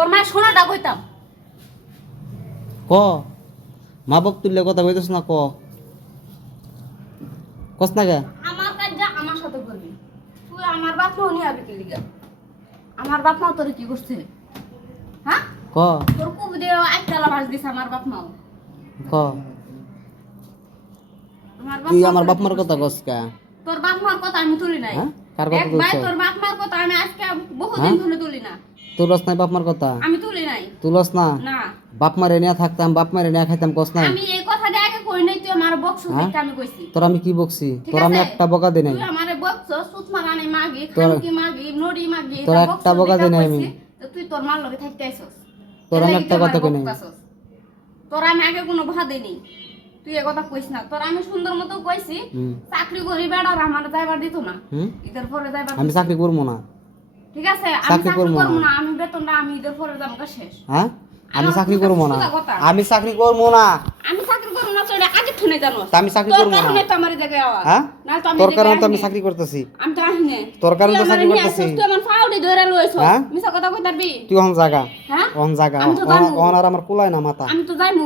তোর মায়ের শোনাটা কইতাম। ক মা বাপ তুললে কথা কইতেছ না ক কস না কে আমার কাজ যা আমার সাথে করবি। তুই আমার বাপ মাও নিয়ে আবি কি লিগা? আমার বাপ মাও তোরে কি করছে? হ্যাঁ? ক তোর কুব দিয়ে একতলা ভাজ দিছে আমার বাপ মাও। ক আমার বাপ তুই মা আমার তোরে বাপ কি মার করছে? কথা কস কা তোর বাপ মার কথা আমি তুলি নাই। হ্যাঁ কার কথা এক ভাই তুলছ তোর বাপ মার কথা আমি আজকে বহুদিন হ্যাঁ? ধরে তুলি না। তুলস নাই বাপ মার কথা আমি তুলি নাই। তুলস না না। বাপ মারে নিয়ে থাকতাম বাপ মারে নিয়ে খাইতাম কস নাই আমি এই কথাটা আগে কই নাই, তুই আমার বকছস হ্যাঁ? এটা আমি কইছি। তোর আমি কি বকছি ঠিক তোর আমি আছে? একটা বকা দিই নাই তুই আমারে বকছস সুতমারানি মাগি, তোর- খানকি মাগি, নড়ি মাগি, তোর এটা একটা বকছস বকা দেখা দিই নাই কইছি, আমি। তো তুই তোর মার লগে থাকতে আইছস। তোর এর আমি লাগি একটা তুই কথা আমারে কই নাই বকতাছস। তোর আমি আগে কোনো ভাষা দেইনি, তুই এ কথা কইস না। তোর আমি সুন্দর মতো কইছি হুম চাকরি করি বেড়া আমার যাইবার দিত না, হুম ঈদের পরে যাইবার আমি দিছে। চাকরি করবো না ঠিক আছে, আমি চাকরি চাকরি করবো করবো না। না, আমি বেতনটা আমি ঈদের পরে যাবো শেষ। হ্যাঁ আমি আমার চাকরি কথা করবো না সোজা কথা। আমি চাকরি করবো না আমি চাকরি করবো না তো এটা আগে শুনে জানো। তা আমি চাকরি তোর করবো না। কারণে তো আমার এই জায়গায় আওয়াজ। হ্যাঁ নাহলে তো আমি তোর এই কারণে তো জায়গায় আমি আসিনি। চাকরি করতেছি আমি তো আসিনি। তোর কারণে তুই তো আমারে চাকরি নিয়ে করতেছি। আসছিস, তুই আমার ফাউডি ধরে লইছস। হ্যাঁ? মিছা কথা কই তারবি? তুই অন জাগা হ্যাঁ? অন জাগা আমি তো জানি। অন আর আমার কুলায় না মাথা আমি তো জানি।